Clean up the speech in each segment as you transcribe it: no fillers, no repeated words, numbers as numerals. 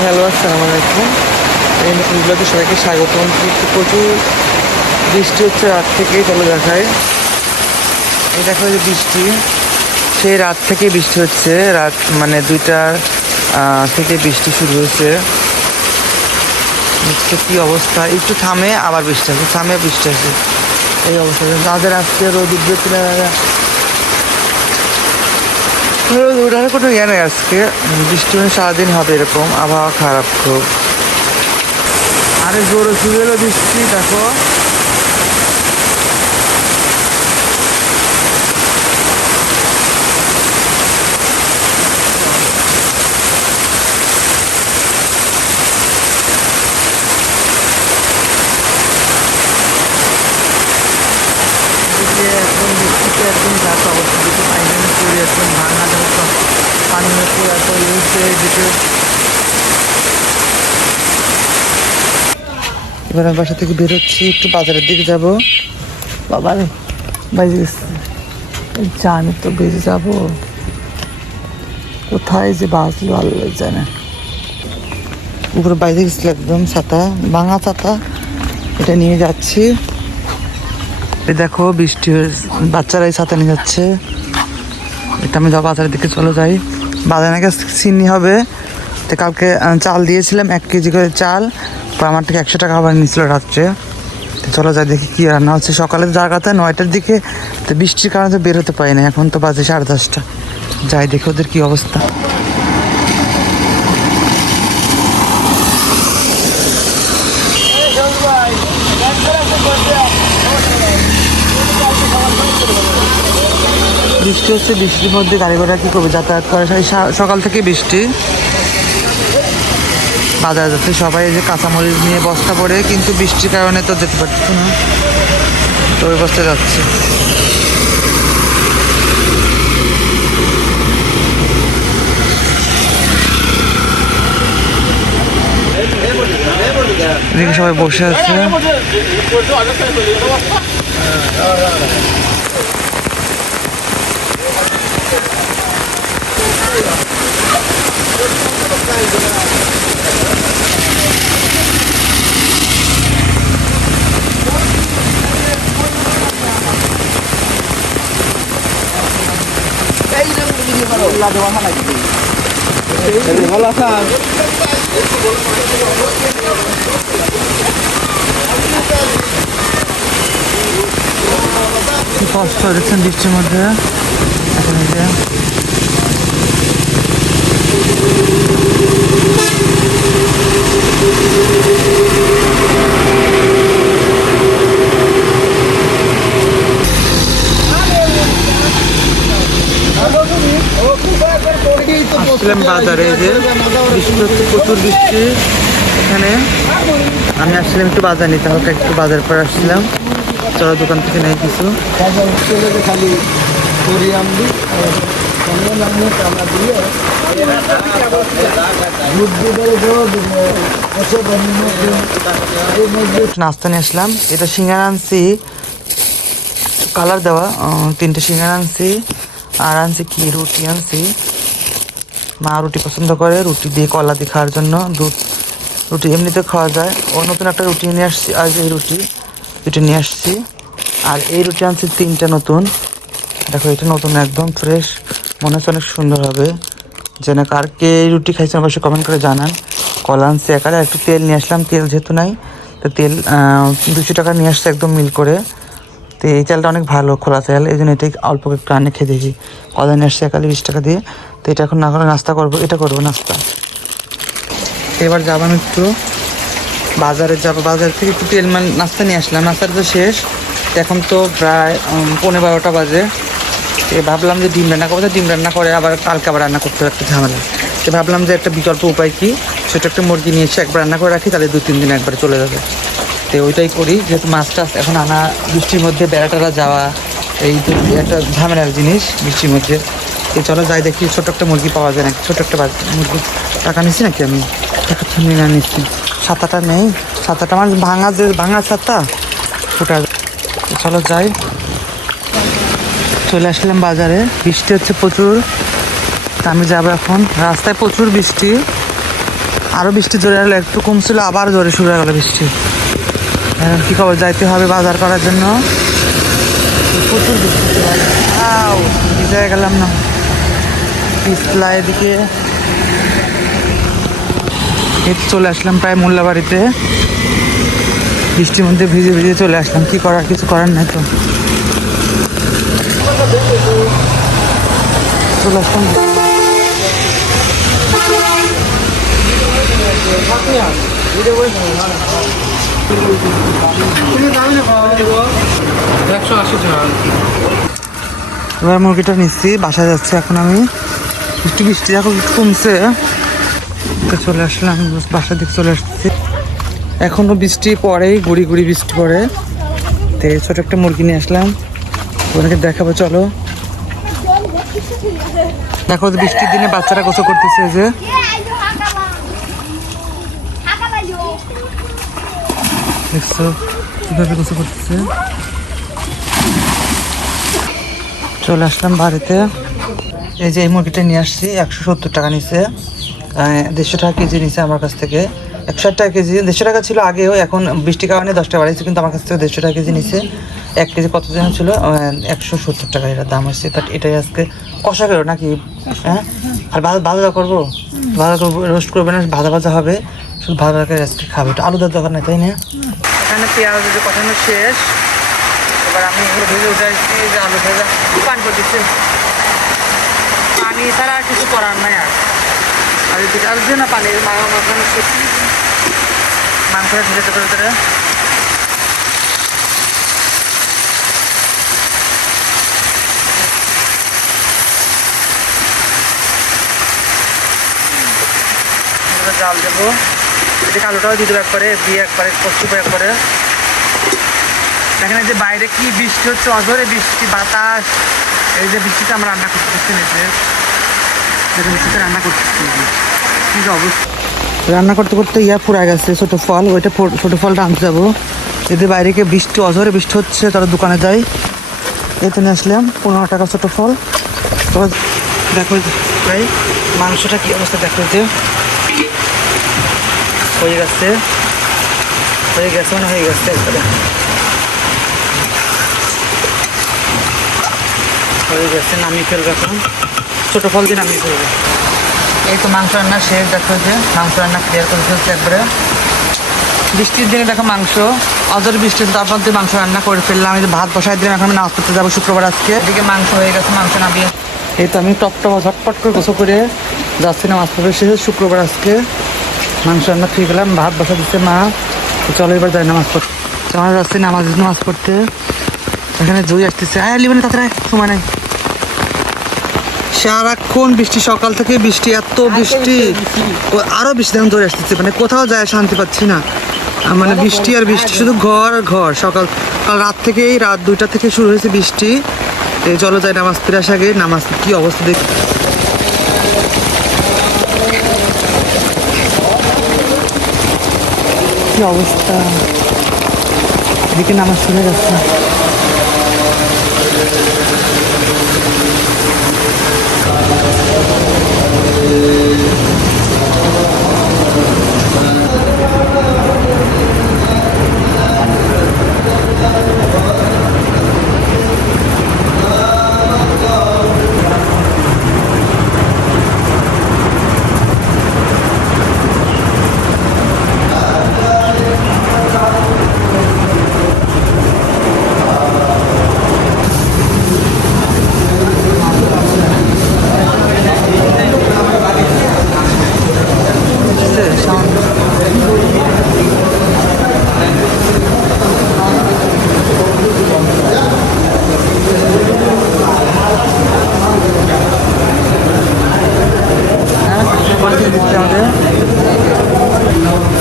Hello, আসসালামু আলাইকুম। এই নতুন ব্লগে সবাইকে স্বাগতম। প্রচুর বৃষ্টি হচ্ছে রাত থেকেই, চলো দেখায়। এই দেখো যে বৃষ্টি, সেই রাত থেকে বৃষ্টি হচ্ছে। রাত মানে 2টা থেকে বৃষ্টি শুরু হয়েছে। কি অবস্থা, একটু থামে আবার বৃষ্টি আসে, থামে বৃষ্টি আসে, এই অবস্থা। যাদের আজকে রোদ উঠবে, ওটার কোনো ইয়ে নেই। আজকে বৃষ্টি মানে সারাদিন হবে এরকম, আবহাওয়া খারাপ খুব। আরে জোরে শুরু হলো বৃষ্টি, দেখো। একদম বৃষ্টিতে একদম গাছ অবস্থা দিতে পাইনি, পুরো একদম ভাঙা যাবে, পানি পুরো এত ইউজে দিতে। এবার আমি বাসা থেকে বেরোচ্ছি, একটু বাজারের দিকে যাব। বাবার বাইরে গেছে, জানি তো বেরিয়ে যাব, কোথায় যে বাঁচলো আল্লাহ জানে। উপরে বাইরে গেছিল একদম, ছাতা, ভাঙা ছাতা, এটা নিয়ে যাচ্ছি। দেখো বৃষ্টি বাচ্চারা এই ছাতা নিয়ে যাচ্ছে। এটা আমি বাজারের দিকে চলে যাই। বাজারে নাকি চিনি হবে, তো কালকে চাল দিয়েছিলাম 1 কেজি করে চাল, আমার থেকে 100 টাকা আবার নিয়েছিল রাত্রে। তো চলো যাই, দেখি কি রান্না হচ্ছে। সকালে জায়গাতে 9টার দিকে, তো বৃষ্টির কারণে তো বের হতে পারি না, এখন তো বাজে 10:30। যাই দেখি ওদের কি অবস্থা। বৃষ্টি হচ্ছে, বৃষ্টির মধ্যে গাড়ি ঘোড়া কী করবে, যাতায়াত করে। সকাল থেকে বৃষ্টি। বাজার যাচ্ছে সবাই, যে কাঁচামরিচ নিয়ে বস্তা পড়ে, কিন্তু বৃষ্টির কারণে তো যেতে পারছে না, তো ওই বস্তায় যাচ্ছে। এদিকে সবাই বসে আছে। কি কষ্ট দেখছেন বৃষ্টির মধ্যে। এখন এই যে আসলাম বাজারে, যে বৃষ্টি হচ্ছে, প্রচুর বৃষ্টি এখানে। আমি আসলাম একটু বাজার নিতে, হালকা একটু বাজার পর আসছিলাম। চলো দোকান থেকে নেই কিছু। নাস্তা নিয়ে আসলাম, এটা সিঙ্গারা আনছি, কালার দেওয়া 3টে সিঙ্গারা আনছি, আর আনছি কি রুটি আনছি। মা রুটি পছন্দ করে, রুটি দিয়ে কলা দিয়ে খাওয়ার জন্য। রুটি এমনিতে খাওয়া যায়। ও নতুন একটা রুটি নিয়ে আসছি, আর এই রুটি নিয়ে আসছি। আর এই রুটি আনছি 3টা নতুন। দেখো এটা নতুন, একদম ফ্রেশ, মনে হচ্ছে অনেক সুন্দর হবে। যেন কার কে এই রুটি খাইছেন অবশ্যই কমেন্ট করে জানান। কলা আনছি একারে, একটু তেল নিয়ে আসলাম, তেল যেহেতু নাই, তো তেল 200 টাকা নিয়ে আসছে, একদম মিল করে। তো এই চালটা অনেক ভালো, খোলা চাল, এই জন্য এটাই অল্প একটু আনে খেয়ে দেখি। কলা নিয়ে আসছে একালে 20 টাকা দিয়ে। তো এটা এখন না করে নাস্তা করবো, এটা করবো নাস্তা। এবার যাবো আমি একটু বাজারে যাবো, বাজার থেকে একটু তেল নাস্তা নিয়ে আসলাম। নাস্তাটা তো শেষ, এখন তো প্রায় 11:15 বাজে। ভাবলাম যে ডিম রান্না করবো, ডিম রান্না করে আবার কালকে আবার রান্না করতে একটা ঝামেলা। তো ভাবলাম যে একটা বিকল্প উপায় কি, সেটা একটা মুরগি নিয়ে এসে একবার রান্না করে রাখি, তাহলে 2-3 দিন একবারে চলে যাবে। তো ওইটাই করি, যেহেতু মাছ টাছ এখন আনা, বৃষ্টির মধ্যে বেড়াটারা যাওয়া, এই একটা ঝামেলার জিনিস বৃষ্টির মধ্যে। তো চলো যাই দেখি, ছোটো একটা মুরগি পাওয়া যায় নাকি, ছোটো একটা মুরগি। টাকা নিচ্ছি নাকি আমি, টাকা নিয়ে না নিচ্ছি, ছাতাটা নেই, ছাতাটা আমার ভাঙা ছাতা ফুটা। চলো যাই, চলে আসলাম বাজারে। বৃষ্টি হচ্ছে প্রচুর, আমি যাবো এখন। রাস্তায় প্রচুর বৃষ্টি, আরো বৃষ্টি জোরে হলো, একটু কমছিল আবার জোরে শুরু হয়ে গেল বৃষ্টি। এখন কি খবর, যাইতে হবে বাজার করার জন্য। প্রচুর বৃষ্টি, ভিজে গেলাম না পিছলা। এদিকে চলে আসলাম প্রায় মোল্লাবাড়িতে, বৃষ্টির মধ্যে ভিজে ভিজে চলে আসলাম। কি করার, কিছু করার নাই তো, চলে আসলাম। এবার মুরগিটা নিচ্ছি, বাসায় যাচ্ছে এখন আমি। একটু বৃষ্টি এখন কমছে, চলে আসলাম বাসার দিকে চলে আসছি। এখনো বৃষ্টি পড়েই, গুড়ি গুড়ি বৃষ্টি পড়ে। তো ছোট একটা মুরগি নিয়ে আসলাম, ওনাকে দেখাবো চলো। দেখো বৃষ্টির দিনে বাচ্চারা গোসল করতেছে, যে দেখছো কিভাবে গোসল করতেছে। চলে আসলাম বাড়িতে। এই যে এই মুরগিটা নিয়ে আসছি, 170 টাকা নিচ্ছে, 150 টাকা কেজি নিচ্ছে আমার কাছ থেকে। 160 টাকা কেজি, 150 টাকা ছিল আগেও, এখন বৃষ্টির কারণে 10 টাকা বাড়াইছে, কিন্তু আমার কাছ থেকে 150 টাকা কেজি নিচ্ছে। 1 কেজি কত যেন ছিল, 170 টাকা এটা দাম হচ্ছে। বাট এটাই আজকে কষা করো নাকি, হ্যাঁ? আর ভাজা করবো, ভাজা করবো, রোস্ট করবে না, ভাজা ভাজা হবে, শুধু ভাজা করে আজকে খাবে। একটু আলু দেওয়ার দরকার নাই, তাই না? এখানে পেঁয়াজ কষানো শেষ, এবার আমি এগুলো ভেজে উঠে আসছি। যে আলু ভেজা পান করে দিচ্ছে, পানি ছাড়া আর কিছু করার নাই। আর আলু দিয়ে না পানি মাংসটা ভেজে করে করে জাল দেবো। এদিকে আলুটাও দিয়ে দেবো একবারে, দিয়ে একবারে কষিব একবারে। এখানে যে বাইরে কি বৃষ্টি হচ্ছে, অঝরে বৃষ্টি, বাতাস। এই যে বৃষ্টিতে আমরা রান্না করতেছি, নিচে বৃষ্টিতে রান্না করতেছি। কি অবস্থা, রান্না করতে করতে পুরা গেছে ছোট ফল, ওইটা ছোট ফলটা আনতে যাবো। যদি বাইরে গিয়ে বৃষ্টি, অঝরে বৃষ্টি হচ্ছে, তারা দোকানে যাই। এতে নিয়ে আসলাম 15 টাকা ছোট ফল। তো দেখো ভাই মাংসটা কি অবস্থা, দেখো যে হয়ে গেছে, হয়ে গেছে মানে হয়ে গেছে একবারে, হয়ে গেছে। নামিয়ে ফেলবো এখন, ছোটো ফল দিয়ে নামিয়ে ফেলবো। এই তো মাংস রান্না শেষ, দেখো যে মাংস রান্না ক্লিয়ার করে ফেলছে একবারে। বৃষ্টির দিনে দেখো মাংস, অজর বৃষ্টি, তারপর দিয়ে মাংস রান্না করে ফেললাম। এই যে ভাত বসাই দিলাম, এখন আমি নাচ করতে যাবো শুক্রবার আজকে। এদিকে মাংস হয়ে গেছে, মাংস নামিয়ে এই তো আমি টপটপ ঝটপট করে গোসল করে যাচ্ছি নামাজ পড়ে শেষে। শুক্রবার আজকে মাংস রান্না খেয়ে গেলাম, ভাত বসা দিচ্ছে মা। চলো এবার যাই নামাজ পড়তে, চলে যাচ্ছি নামাজ পড়তে। এখানে জুই আসতেছে, লিবেন তাড়াতাড়ি, সময় নেই। সারাক্ষণ বৃষ্টি, সকাল থেকে বৃষ্টি, এত বৃষ্টি, আরো বৃষ্টি এখন জোরে আসতেছে, মানে কোথাও যায় শান্তি পাচ্ছি না। মানে বৃষ্টি আর বৃষ্টি, শুধু ঘর আর ঘর। কাল রাত থেকেই, রাত 2টা থেকে শুরু হয়েছে বৃষ্টি। এই চলো যাই নামাজ পড়ে আসা আগে। নামাজ কি অবস্থা দেখ, কি অবস্থা, এদিকে নামাজ চলে যাচ্ছে।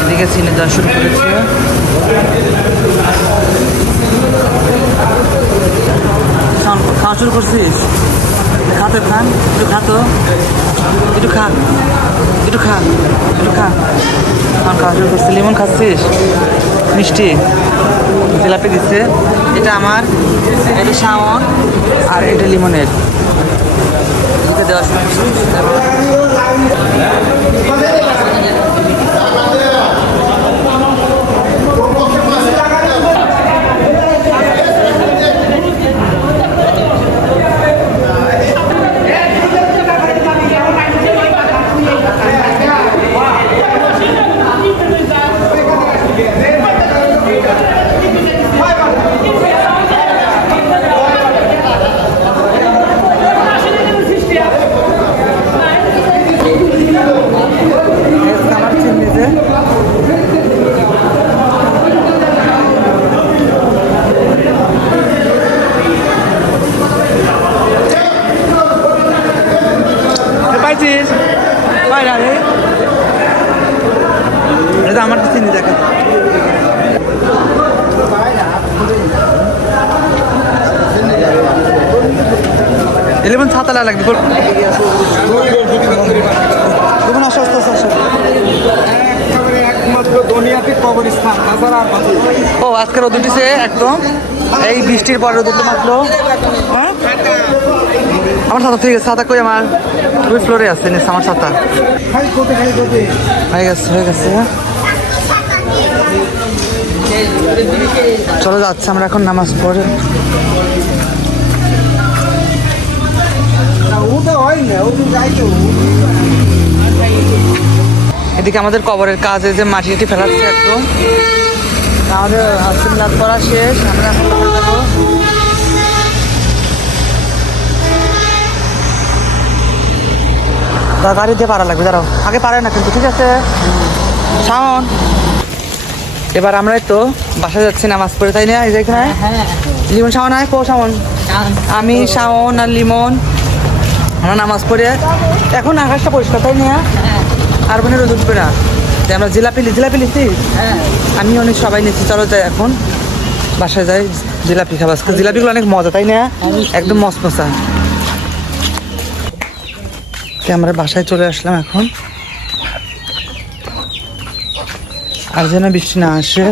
এদিকে সিনে যাওয়া শুরু করেছে। খাওয়া শুরু করছিস, খাতে খান, একটু খাতো, একটু খা, একটু খা, একটু খা। খাওয়া শুরু করছিস, লিমন খাচ্ছিস, মিষ্টি জিলাপি দিচ্ছে। এটা আমার, এটা শাওন, আর এটা লিমনের। দেওয়া শুরু পাইছিস এটা আমার তো চিনি দেখা এলেবেন ছাতা লাগবে ও আজকে রোদ উঠেছে একদম এই বৃষ্টির পরে রোদ উঠলো মাত্র হ্যাঁ আমার ছাতা ঠিক আছে ছাতা কই আমার ওই ফ্লোরে আছে নিচে আমার ছাতা হয়ে গেছে চলো যাচ্ছে আমরা এখন নামাজ পড়ে এদিকে আমাদের কবরের কাজে যে মাটি ফেলাচ্ছে একদম আমাদের আশীর্বাদ করা শেষ আমরা এখন যাবো গাড়ি দিয়ে পারা লাগবে দাঁড়াও আগে পারে না কিন্তু ঠিক আছে শাওন এবার আমরাই তো বাসায় যাচ্ছি নামাজ পড়ে তাই না এই যে এখানে লিমন শাওন আয় কো শাওন আমি শাওন আর লিমন আমরা নামাজ পড়ে এখন আকাশটা পরিষ্কার তাই না আর বোনের রোদ উঠবে না যে আমরা জিলাপি লিখছি আমি অনেক সবাই নিচ্ছি চলো যাই এখন বাসায় যাই জিলাপি খাবো আজকে জিলাপিগুলো অনেক মজা তাই না একদম মশমশা আমরা বাসায় চলে আসলাম এখন আর যেন বৃষ্টি না আসে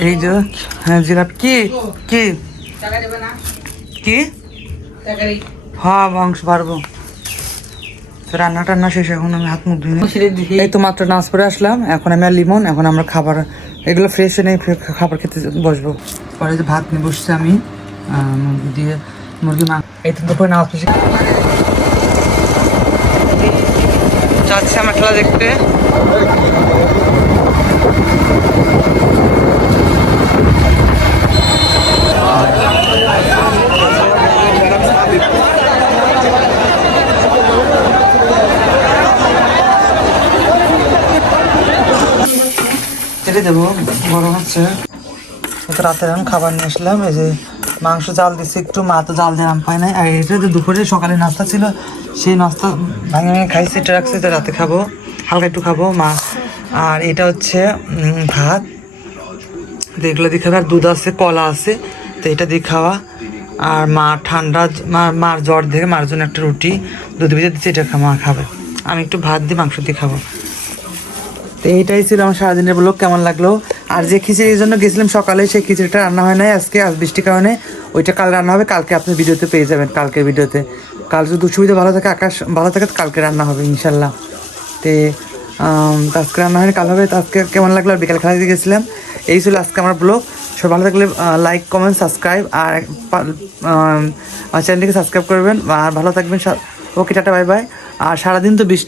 এই যে হ্যাঁ জিলাপি কি হ্যাঁ মাংস পারবো রান্না টান্না শেষ এখন আমি হাত মুখ ধুই এই তো মাত্র নাচ পরে আসলাম এখন আমি আর লিমন এখন আমরা খাবার এগুলো ফ্রেশ নেই খাবার খেতে বসবো পরে যে ভাত নিয়ে বসছি আমি মুরগি দিয়ে মুরগি মাংস এই তো দুপুরে নামাজ পড়ছি যাচ্ছি আমার খেলা দেখতে কেটে দেবো গরম হচ্ছে রাতের আমি খাবার নিয়ে আসলাম এই যে মাংস জাল দিচ্ছে একটু মা তো জাল দিলাম পাই নাই আর এটা যে দুপুরে সকালে নাস্তা ছিল সেই নাস্তা ভাঙে ভেঙে খাইছি এটা রাখছি তো রাতে খাবো হালকা একটু খাবো মা আর এটা হচ্ছে ভাত এগুলো দিয়ে খাবে আর দুধ আছে কলা আছে তো এটা দিয়ে খাওয়া আর মা ঠান্ডা মার জ্বর দেখে মার জন্য একটা রুটি দুধ ভিজে দিচ্ছে এটা মা খাবে আমি একটু ভাত দিয়ে মাংস দিয়ে খাবো তো এইটাই ছিল আমার সারাদিনের ব্লগ কেমন লাগলো আর যে খিচুড়ির জন্য গেছিলাম সকালে সেই খিচুড়িটা রান্না হয় নাই আজকে আজ বৃষ্টির কারণে ওইটা কাল রান্না হবে কালকে আপনি ভিডিওতে পেয়ে যাবেন কালকের ভিডিওতে কাল যদি সুবিধা ভালো থাকে আকাশ ভালো থাকে কালকে রান্না হবে ইনশাল্লাহ তো আজকে রান্না হয় কাল হবে তো আজকে কেমন লাগলো আর বিকাল খেলা দিয়ে গেছিলাম এই ছিল আজকে আমার ব্লগ সব ভালো থাকলে লাইক কমেন্ট সাবস্ক্রাইব আর চ্যানেলটিকে সাবস্ক্রাইব করবেন আর ভালো থাকবেন ওকে টাটা বাই বাই আর সারাদিন তো বৃষ্টি